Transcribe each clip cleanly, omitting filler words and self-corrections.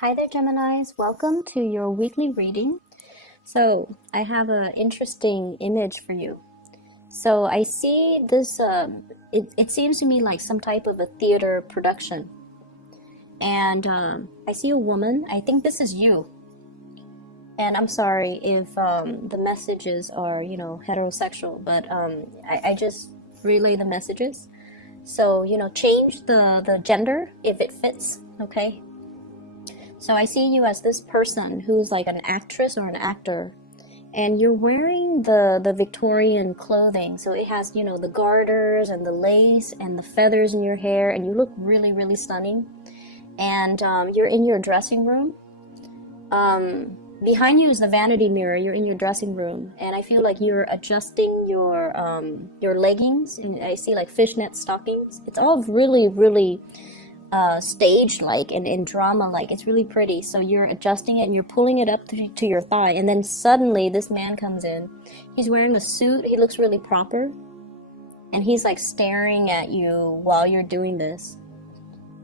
Hi there, Geminis. Welcome to your weekly reading. So, I have an interesting image for you. So, I see this, it seems to me like some type of a theater production. And I see a woman. I think this is you. And I'm sorry if the messages are, heterosexual, but I just relay the messages. So, change the gender if it fits, okay? So I see you as this person who's like an actress or an actor, and you're wearing the Victorian clothing. So it has, the garters and the lace and the feathers in your hair, and you look really, really stunning. And you're in your dressing room. Behind you is the vanity mirror. You're in your dressing room, and I feel like you're adjusting your leggings, and I see like fishnet stockings. It's all really, really stage like and drama like. It's really pretty. So you're adjusting it and you're pulling it up to your thigh, and then suddenly this man comes in. He's wearing a suit. He looks really proper, and he's like staring at you while you're doing this,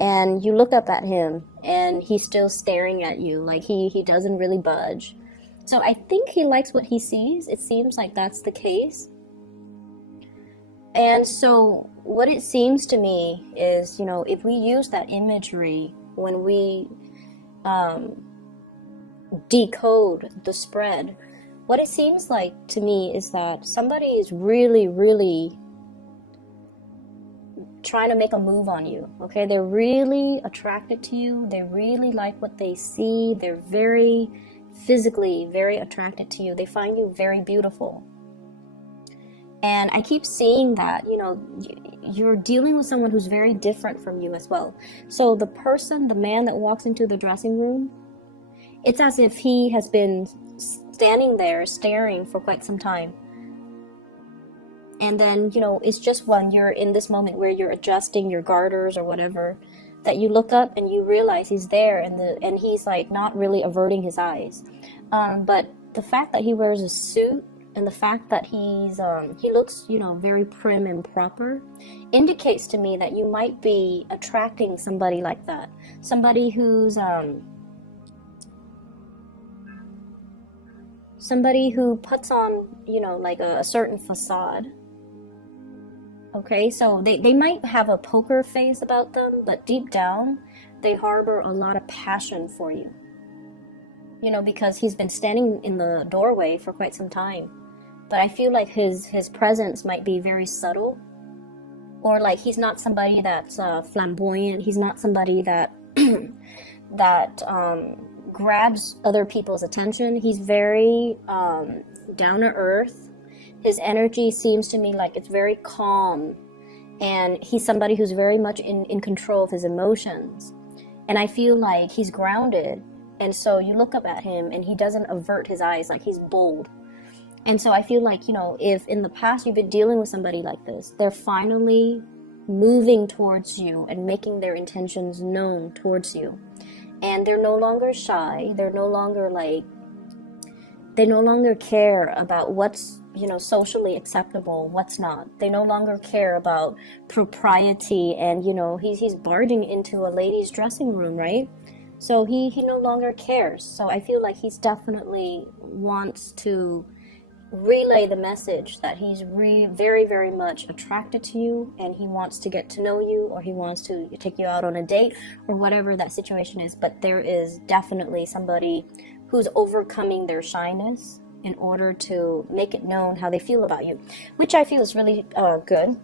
and you look up at him and he's still staring at you, like he doesn't really budge. So I think he likes what he sees. It seems like that's the case. And so what it seems to me is, if we use that imagery when we decode the spread, what it seems like to me is that somebody is really, really trying to make a move on you, okay? They're really attracted to you. They really like what they see. They're very physically very attracted to you. They find you very beautiful. And I keep seeing that, you're dealing with someone who's very different from you as well. So the man that walks into the dressing room, it's as if he has been standing there staring for quite some time. And then, it's just when you're in this moment where you're adjusting your garters or whatever, that you look up and you realize he's there, and he's like not really averting his eyes. But the fact that he wears a suit, and the fact that he looks, very prim and proper, indicates to me that you might be attracting somebody like that. Somebody who puts on, like a certain facade. Okay, so they might have a poker face about them, but deep down, they harbor a lot of passion for you. Because he's been standing in the doorway for quite some time. But I feel like his presence might be very subtle, or like he's not somebody that's flamboyant. He's not somebody that grabs other people's attention. He's very down to earth. His energy seems to me like it's very calm, and he's somebody who's very much in control of his emotions. And I feel like he's grounded, and so you look up at him and he doesn't avert his eyes, like he's bold. And so I feel like, if in the past you've been dealing with somebody like this, they're finally moving towards you and making their intentions known towards you. And they're no longer shy. They no longer care about what's, socially acceptable, what's not. They no longer care about propriety, and, he's barging into a lady's dressing room, right? So he no longer cares. So I feel like he's definitely wants to relay the message that he's very, very much attracted to you, and he wants to get to know you, or he wants to take you out on a date, or whatever that situation is. But there is definitely somebody who's overcoming their shyness in order to make it known how they feel about you, which I feel is really good.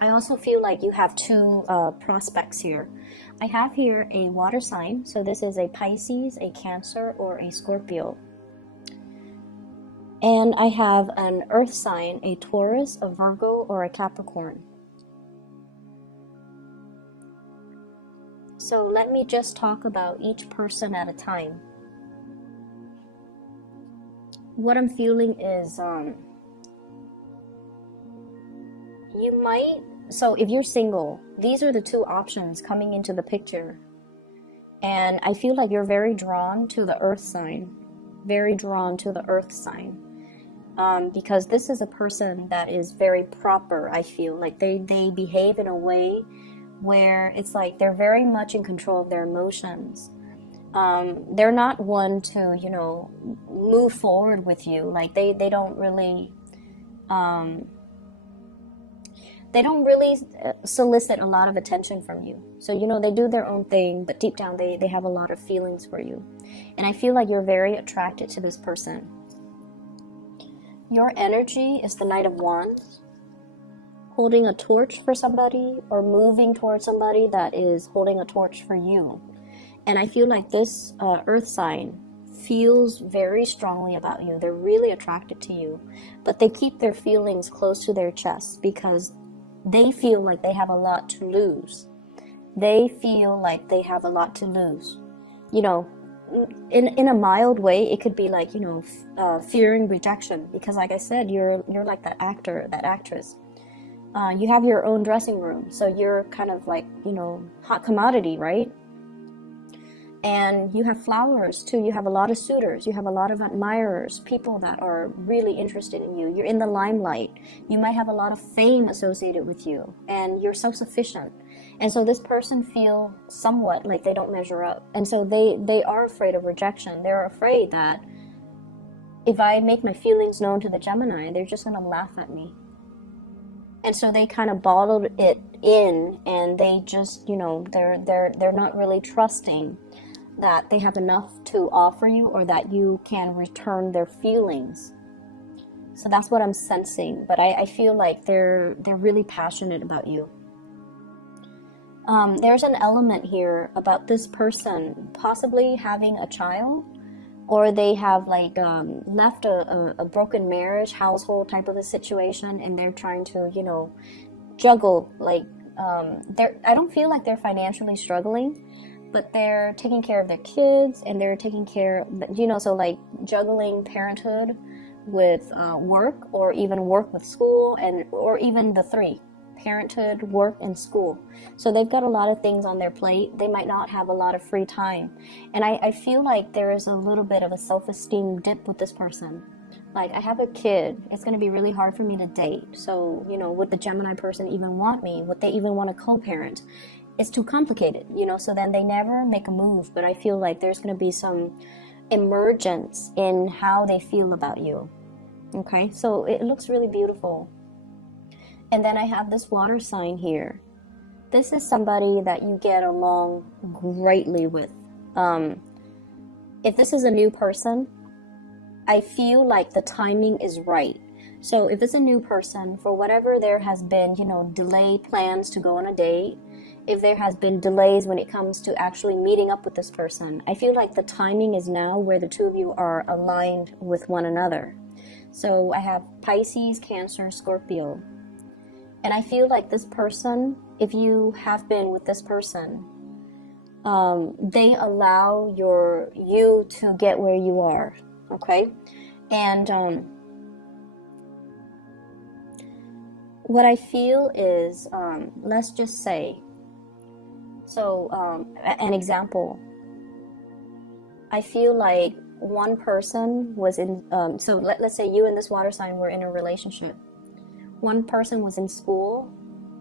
I also feel like you have two prospects here. I have here a water sign, so this is a Pisces, a Cancer, or a Scorpio. And I have an earth sign, a Taurus, a Virgo, or a Capricorn. So let me just talk about each person at a time. What I'm feeling is, so if you're single, these are the two options coming into the picture. And I feel like you're very drawn to the earth sign. Because this is a person that is very proper. I feel like they behave in a way where it's like they're very much in control of their emotions. they're not one to, move forward with you. Like they don't really, solicit a lot of attention from you. So, they do their own thing, but deep down they have a lot of feelings for you. And I feel like you're very attracted to this person. Your energy is the Knight of Wands, holding a torch for somebody or moving towards somebody that is holding a torch for you. And I feel like this earth sign feels very strongly about you. They're really attracted to you, but they keep their feelings close to their chest because they feel like they have a lot to lose. They feel like they have a lot to lose. In a mild way, it could be like, fearing rejection, because like I said, you're like that actor, that actress. You have your own dressing room, so you're kind of like, hot commodity, right? And you have flowers too. You have a lot of suitors. You have a lot of admirers, people that are really interested in you. You're in the limelight. You might have a lot of fame associated with you, and you're self-sufficient. And so this person feels somewhat like they don't measure up. And so they are afraid of rejection. They're afraid that if I make my feelings known to the Gemini, they're just going to laugh at me. And so they kind of bottled it in, and they just, they're not really trusting that they have enough to offer you, or that you can return their feelings. So that's what I'm sensing. But I feel like they're really passionate about you. There's an element here about this person possibly having a child, or they have like left a broken marriage, household type of a situation, and they're trying to, juggle. Like I don't feel like they're financially struggling, but they're taking care of their kids, and they're taking care, so like juggling parenthood with work, or even work with school, or even the three: parenthood, work, and school. So they've got a lot of things on their plate. They might not have a lot of free time. And I feel like there is a little bit of a self-esteem dip with this person. Like, I have a kid. It's going to be really hard for me to date. So, would the Gemini person even want me? Would they even want to co-parent? It's too complicated, so then they never make a move. But I feel like there's going to be some emergence in how they feel about you. Okay, so it looks really beautiful. And then I have this water sign here. This is somebody that you get along greatly with. If this is a new person, I feel like the timing is right. So if it's a new person, for whatever there has been, delayed plans to go on a date, if there has been delays when it comes to actually meeting up with this person, I feel like the timing is now where the two of you are aligned with one another. So I have Pisces, Cancer, Scorpio. And I feel like this person, if you have been with this person, they allow you to get where you are, okay? And what I feel is, let's just say, an example. I feel like one person was in, let's say you and this water sign were in a relationship. One person was in school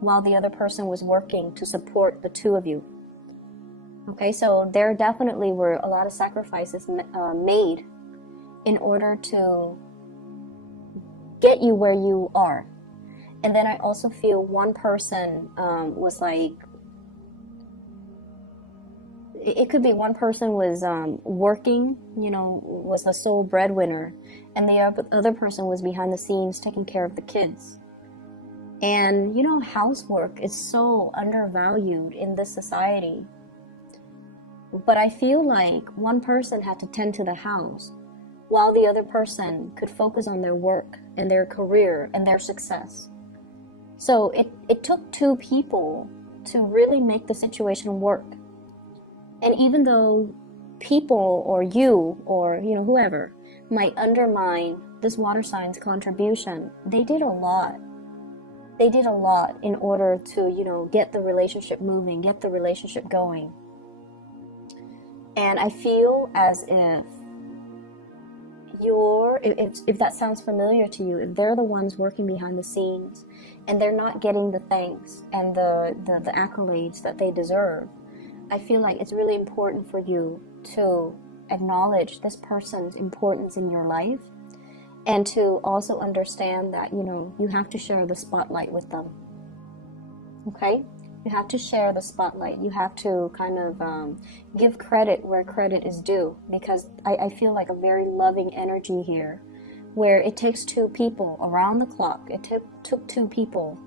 while the other person was working to support the two of you. Okay, so there definitely were a lot of sacrifices made in order to get you where you are. And then I also feel one person was like, it could be one person was working, was the sole breadwinner, and the other person was behind the scenes taking care of the kids. And, housework is so undervalued in this society. But I feel like one person had to tend to the house while the other person could focus on their work and their career and their success. So it took two people to really make the situation work. And even though people or you or, whoever might undermine this water sign's contribution, they did a lot. They did a lot in order to, get the relationship moving, get the relationship going. And I feel as if if that sounds familiar to you, if they're the ones working behind the scenes and they're not getting the thanks and the accolades that they deserve, I feel like it's really important for you to acknowledge this person's importance in your life, and to also understand that, you know, you have to share the spotlight with them. Okay? You have to share the spotlight. You have to kind of give credit where credit is due, because I feel like a very loving energy here, where it takes two people around the clock. It took two people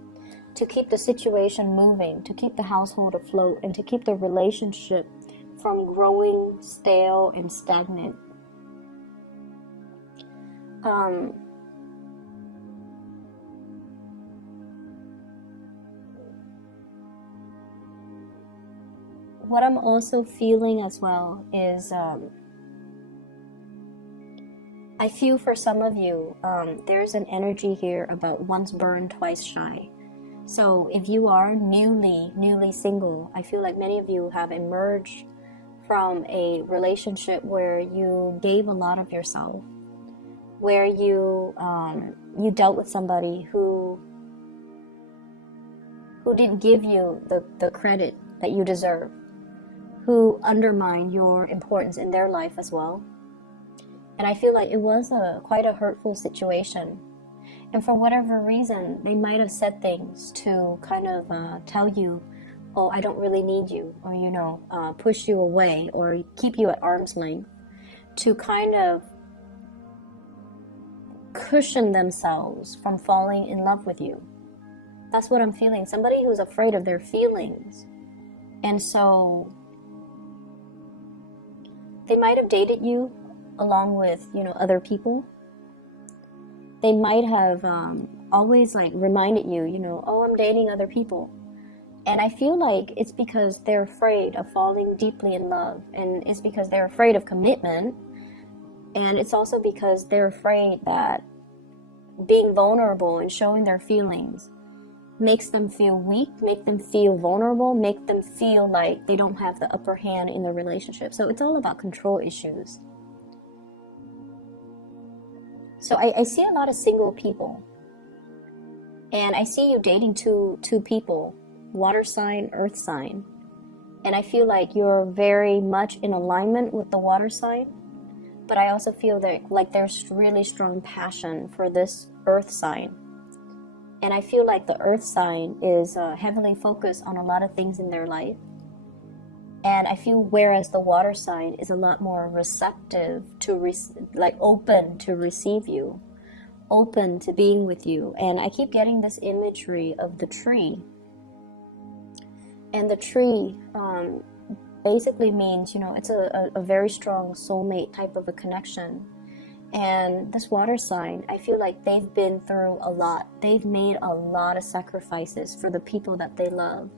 to keep the situation moving, to keep the household afloat, and to keep the relationship from growing stale and stagnant. What I'm also feeling as well is I feel for some of you, there's an energy here about once burned, twice shy. So if you are newly single, I feel like many of you have emerged from a relationship where you gave a lot of yourself, where you dealt with somebody who didn't give you the credit that you deserve, who undermined your importance in their life as well. And I feel like it was quite a hurtful situation. And for whatever reason, they might have said things to kind of tell you, oh, I don't really need you, or, you know, push you away or keep you at arm's length, to kind of cushion themselves from falling in love with you. That's what I'm feeling. Somebody who's afraid of their feelings. And so they might have dated you along with, you know, other people. They might have always like reminded you, you know, oh, I'm dating other people. And I feel like it's because they're afraid of falling deeply in love. And it's because they're afraid of commitment. And it's also because they're afraid that being vulnerable and showing their feelings makes them feel weak, make them feel vulnerable, make them feel like they don't have the upper hand in the relationship. So it's all about control issues. So I see a lot of single people. And I see you dating two people, water sign, earth sign. And I feel like you're very much in alignment with the water sign. But I also feel that like there's really strong passion for this earth sign. And I feel like the earth sign is heavily focused on a lot of things in their life. And I feel whereas the water sign is a lot more receptive to, open to receive you, open to being with you. And I keep getting this imagery of the tree. And the tree basically means, you know, it's a very strong soulmate type of a connection. And this water sign, I feel like they've been through a lot. They've made a lot of sacrifices for the people that they love.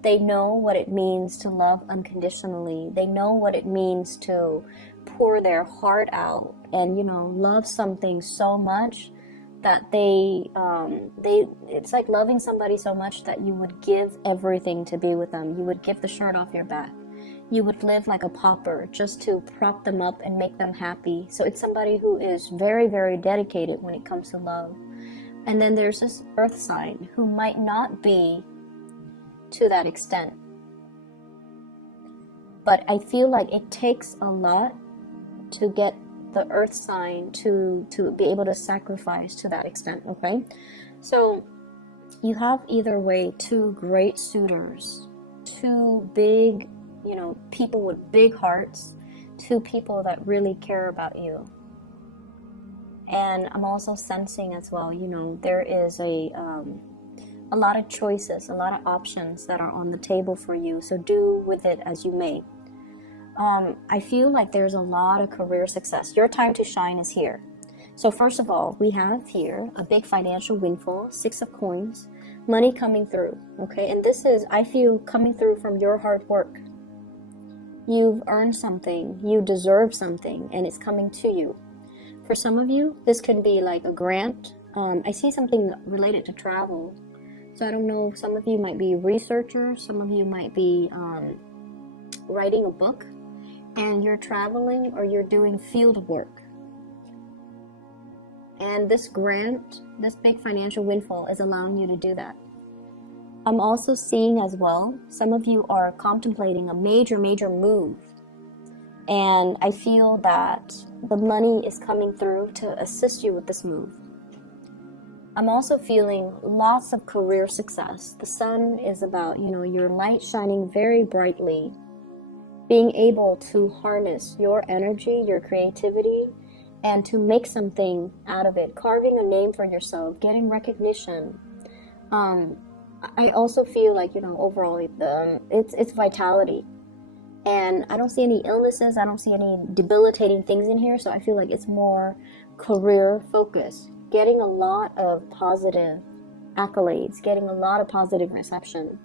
They know what it means to love unconditionally. They know what it means to pour their heart out and, you know, love something so much that it's like loving somebody so much that you would give everything to be with them. You would give the shirt off your back. You would live like a pauper just to prop them up and make them happy. So it's somebody who is very, very dedicated when it comes to love. And then there's this earth sign who might not be to that extent. But I feel like it takes a lot to get the earth sign to be able to sacrifice to that extent, okay? So you have either way two great suitors, two big, you know, people with big hearts, two people that really care about you. And I'm also sensing as well, you know, there is a lot of choices, a lot of options that are on the table for you. So do with it as you may. I feel like there's a lot of career success. Your time to shine is here. So first of all, we have here a big financial windfall, 6 of coins, money coming through, okay? And this is, I feel, coming through from your hard work. You've earned something, you deserve something, and it's coming to you. For some of you, this can be like a grant. I see something related to travel. So I don't know, some of you might be researchers, some of you might be writing a book, and you're traveling or you're doing field work. And this grant, this big financial windfall is allowing you to do that. I'm also seeing as well, some of you are contemplating a major move. And I feel that the money is coming through to assist you with this move. I'm also feeling lots of career success. The sun is about, your light shining very brightly, being able to harness your energy, your creativity, and to make something out of it, carving a name for yourself, getting recognition. I also feel like, overall, it's vitality. And I don't see any illnesses. I don't see any debilitating things in here. So I feel like it's more career focused, getting a lot of positive accolades, getting a lot of positive reception.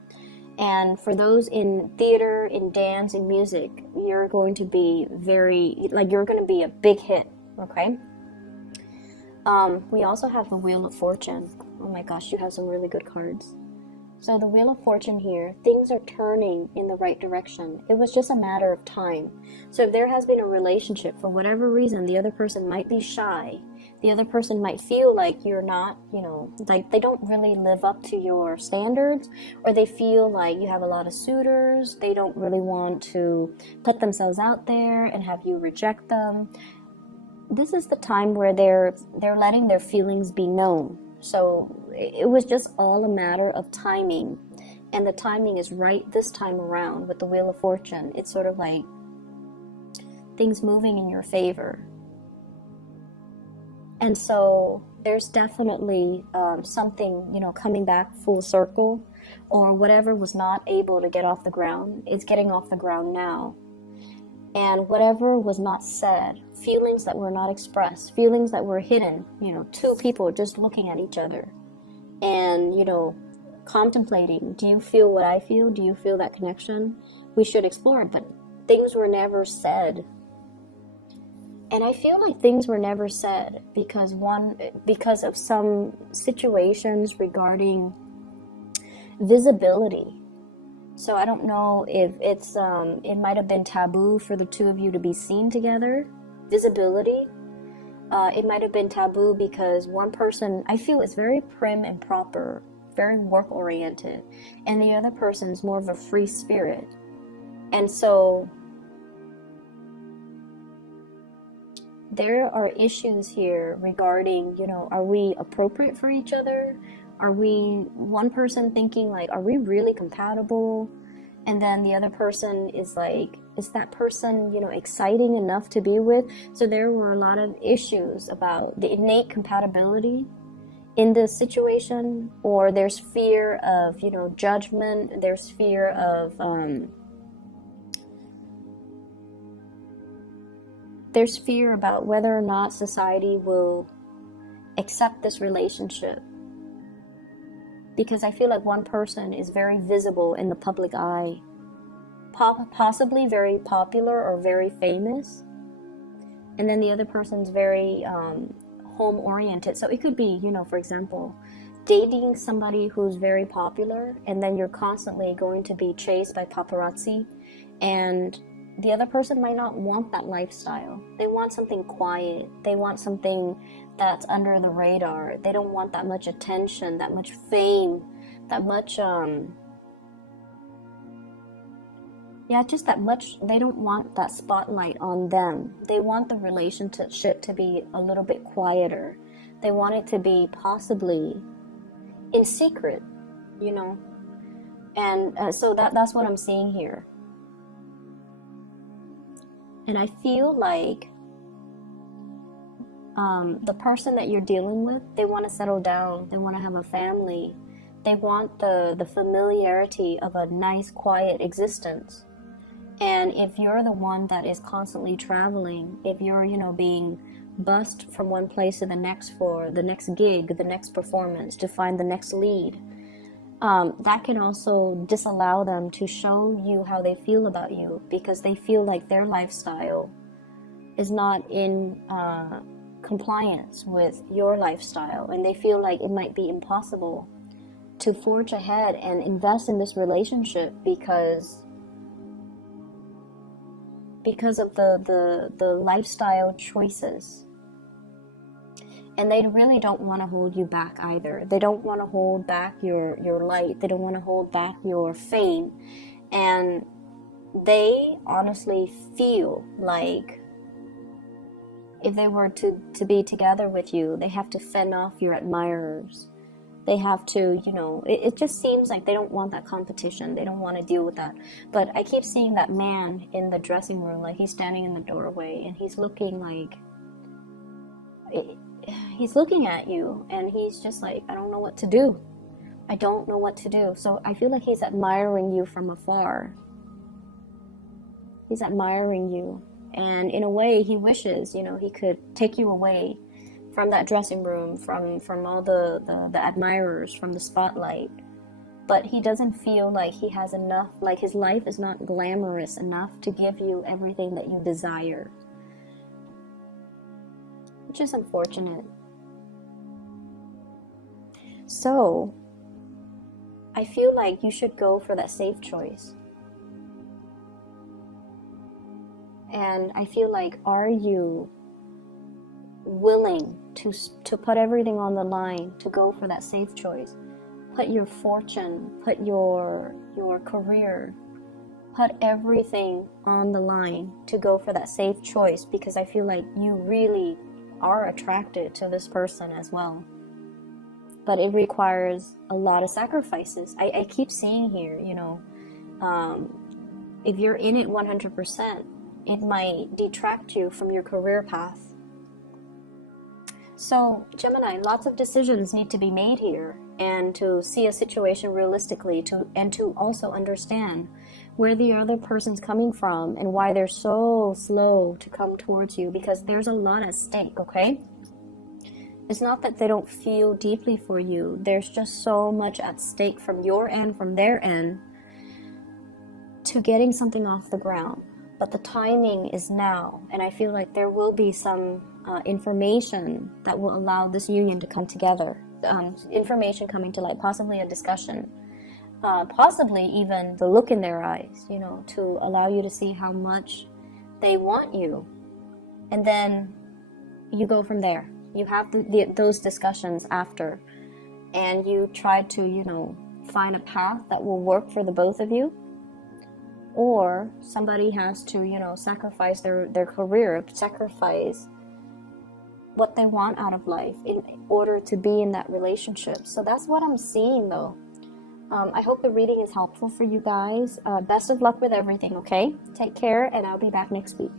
And for those in theater, in dance, in music, you're going to be you're going to be a big hit. Okay. We also have the Wheel of Fortune. Oh my gosh, you have some really good cards. So the Wheel of Fortune here, things are turning in the right direction. It was just a matter of time. So if there has been a relationship, for whatever reason, the other person might be shy. The other person might feel like you're not, like they don't really live up to your standards, or they feel like you have a lot of suitors. They don't really want to put themselves out there and have you reject them. This is the time where they're letting their feelings be known. So it was just all a matter of timing, and the timing is right this time around with the Wheel of Fortune. It's sort of like things moving in your favor. And so there's definitely something, coming back full circle, or whatever was not able to get off the ground, it's getting off the ground now. And whatever was not said, feelings that were not expressed, feelings that were hidden, two people just looking at each other and, contemplating, do you feel what I feel? Do you feel that connection? We should explore it, but things were never said. And I feel like things were never said because of some situations regarding visibility. So I don't know if it might have been taboo for the two of you to be seen together. Visibility. It might have been taboo because one person, I feel, is very prim and proper, very work oriented, and the other person is more of a free spirit. And so there are issues here regarding, are we appropriate for each other? Are we, one person thinking like, are we really compatible? And then the other person is like, is that person, exciting enough to be with? So there were a lot of issues about the innate compatibility in this situation, or there's fear of, judgment. There's fear of, there's fear about whether or not society will accept this relationship. Because I feel like one person is very visible in the public eye, possibly very popular or very famous, and then the other person's very home-oriented. So it could be, for example, dating somebody who's very popular, and then you're constantly going to be chased by paparazzi, and the other person might not want that lifestyle. They want something quiet. They want something that's under the radar. They don't want that much attention, that much fame, that much, just that much. They don't want that spotlight on them. They want the relationship to be a little bit quieter. They want it to be possibly in secret, And so that's what I'm seeing here. And I feel like the person that you're dealing with, they want to settle down. They want to have a family. They want the familiarity of a nice, quiet existence. And if you're the one that is constantly traveling, if you're, being bussed from one place to the next for the next gig, the next performance, to find the next lead, that can also disallow them to show you how they feel about you, because they feel like their lifestyle is not in compliance with your lifestyle, and they feel like it might be impossible to forge ahead and invest in this relationship because of the lifestyle choices. And they really don't want to hold you back either. They don't want to hold back your light. They don't want to hold back your fame. And they honestly feel like if they were to be together with you, they have to fend off your admirers. They have to, you know, it just seems like they don't want that competition. They don't want to deal with that. But I keep seeing that man in the dressing room, like he's standing in the doorway and he's looking like, he's looking at you and he's just like, I don't know what to do. I don't know what to do. So I feel like he's admiring you from afar. He's admiring you. And in a way, he wishes, you know, he could take you away from that dressing room, from all the admirers, from the spotlight. But he doesn't feel like he has enough, like his life is not glamorous enough to give you everything that you desire. Which is unfortunate. So, I feel like you should go for that safe choice. And I feel like, are you willing to put everything on the line to go for that safe choice? Put your fortune, put your career, put everything on the line to go for that safe choice, because I feel like you really are attracted to this person as well. But it requires a lot of sacrifices. I keep seeing here, you know, if you're in it 100%, it might detract you from your career path. So, Gemini, lots of decisions need to be made here, and to see a situation realistically, and to also understand where the other person's coming from and why they're so slow to come towards you, because there's a lot at stake, okay? It's not that they don't feel deeply for you. There's just so much at stake from your end, from their end, to getting something off the ground. But the timing is now, and I feel like there will be some information that will allow this union to come together. Information coming to light, possibly a discussion, possibly even the look in their eyes, you know, to allow you to see how much they want you. And then you go from there. You have those discussions after, and you try to, you know, find a path that will work for the both of you. Or somebody has to, you know, sacrifice their career, sacrifice what they want out of life in order to be in that relationship. So that's what I'm seeing, though. I hope the reading is helpful for you guys. Best of luck with everything, okay? Take care, and I'll be back next week.